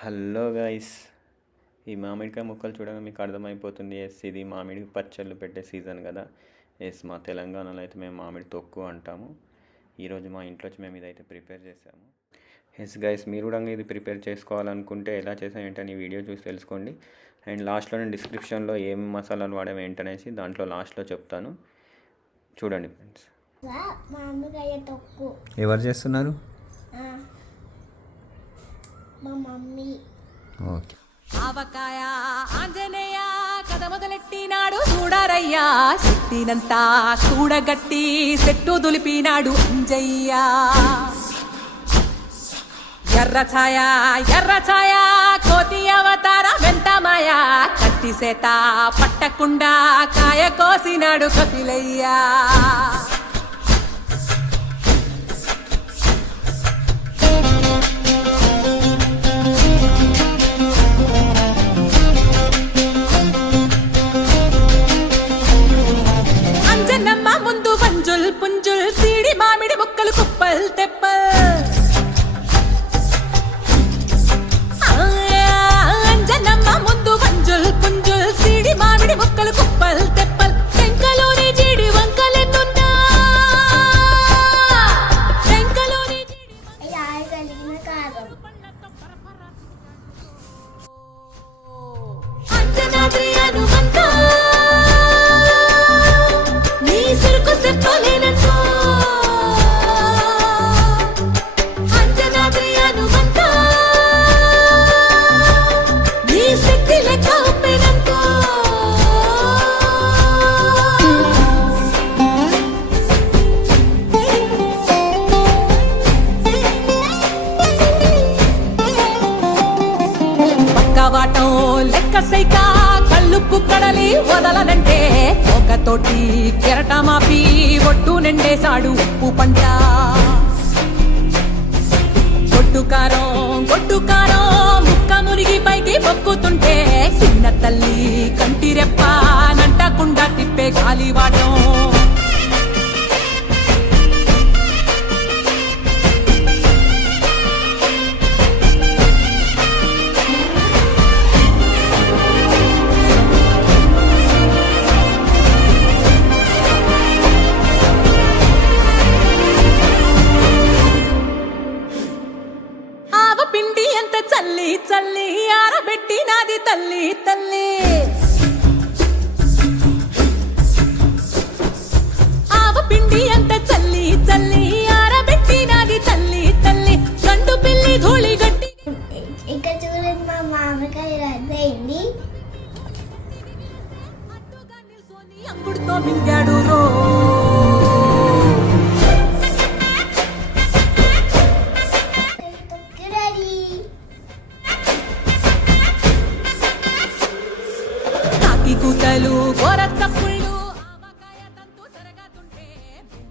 Hello guys, ఈ మామిడికాయ ముక్కలు చూడగా మీకు అర్థమైపోతుంది. ఇది మామిడి పచ్చళ్ళు పెట్టే సీజన్ కదా. మా తెలంగాణలో అయితే మేము మామిడి తొక్కు అంటాము. ఈరోజు మా ఇంట్లో వచ్చి మేము ఇదైతే ప్రిపేర్ చేసాము. గైస్, మీరు కూడా ఇది ప్రిపేర్ చేసుకోవాలనుకుంటే ఎలా చేసాం ఏంటని ఈ వీడియో చూసి తెలుసుకోండి. అండ్ లాస్ట్లో నేను డిస్క్రిప్షన్లో ఏం మసాలాలు వాడాము ఏంటనేసి దాంట్లో లాస్ట్లో చెప్తాను, చూడండి ఫ్రెండ్స్. మామిడికాయ తొక్కు ఎవరు చేస్తున్నారు? మా మమ్మీ. ఓకే. ఆవకాయ ఆంజనేయ కథ మొదలెట్టినాడు చూడరయ్యా, చెట్టినంతా చూడగట్టి చెట్టు దులిపినాడు అంజయ్య. ఎర్ర ఛాయ కోతి అవతార వెంటమాయ, కత్తి సేత పట్టకుండా కాయ కోసినాడు కపిలయ్యా. పుంజుల్ సీడి మామిడి ముక్కలు కుప్పల్ తెప్పల్, అంజనమ్మ ముందు పుంజుల్ సీడి మామిడి ముక్కలు కుప్పల్ తెప్పల్. టెంకలోని జీడి వంకలెన్నున్నా, టెంకలోని అంజనాద్రి అనుబంధ నీ సురుకు చెప్పలేనంతో, అంజనాద్రి అనుబంధ నీ శక్తి లెక్క ఒప్పినంతో. పక్కవాటం లెక్క సైక కళ్ళుప్పు కడలి వదలనంటే ఒకతోటి కెరట మాపి ఒట్టు నిండేశాడు ఉప్పు పంట. గొడ్డు కారం ముక్క మునిగి పైకి పొక్కుతుంటే చిన్న తల్లి కంటి రెప్ప నంటకుండా తిప్పే గాలివాటం. పిండి ఎంత చల్లి చల్లి ఆరబెట్టినాది తల్లి తల్లి. ఆవ పిండి ఎంత చల్లి చల్లి ఆరబెట్టినాది తల్లి తల్లి. గండు పిల్లి ధూళి గట్టి ఇక చూడండి, మా మామిడికాయ రద్దయింది. అడ్డుగా నిల్సోని అంగుడుతో మింగాడు రో. కూతలు గోర చప్పుళ్ళు